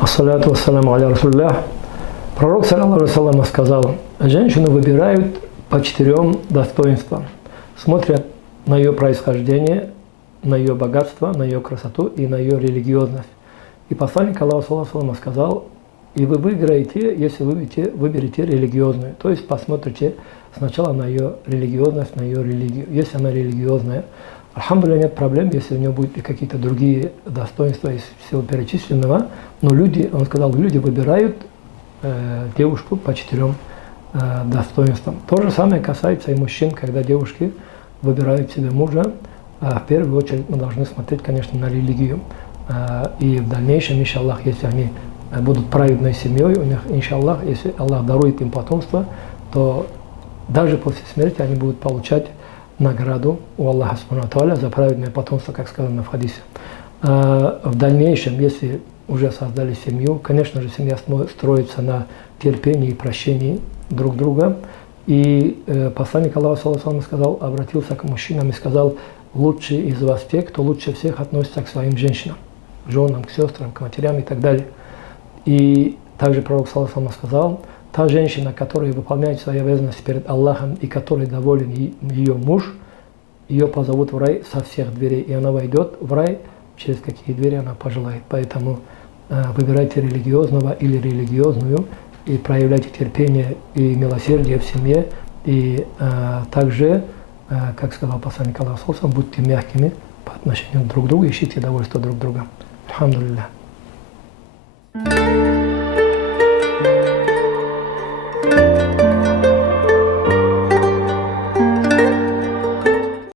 Ассаляту вассаляму аля расуллях. Пророк, саллаллаху алейхи ва саллям, сказал: женщину выбирают по 4 достоинствам, смотря на ее происхождение, на ее богатство, на ее красоту и на ее религиозность. И посланник Аллаха, саллаллаху алейхи ва саллям, сказал: и вы выиграете, если выберете религиозную. То есть посмотрите сначала на ее религиозность, на ее религию. Если она религиозная, альхамдулилля, нет проблем, если у нее будут и какие-то другие достоинства из всего перечисленного. Но люди, он сказал, люди выбирают девушку по 4 достоинствам. То же самое касается и мужчин, когда девушки выбирают себе мужа. В первую очередь мы должны смотреть, конечно, на религию. И в дальнейшем, иншаллах, если они будут праведной семьей, у них, иншаллах, если Аллах дарует им потомство, то даже после смерти они будут получать награду у Аллаха субхану ва тааля за праведное потомство, как сказано в хадисе. В дальнейшем, если уже создали семью, конечно же, семья строится на терпении и прощении друг друга. И посланник Аллаха, саллаллаху алейхи ва саллям, сказал, обратился к мужчинам и сказал: лучшие из вас те, кто лучше всех относится к своим женщинам, к женам, к сестрам, к матерям и так далее. И также пророк, саллаллаху алейхи ва саллям, сказал: та женщина, которая выполняет свои обязанности перед Аллахом и которой доволен ее муж, ее позовут в рай со всех дверей, и она войдет в рай, через какие двери она пожелает. Поэтому выбирайте религиозного или религиозную, и проявляйте терпение и милосердие в семье, и также, как сказал посланник Аллаха, будьте мягкими по отношению друг к другу, ищите довольство друг друга. Альхамдулиллах.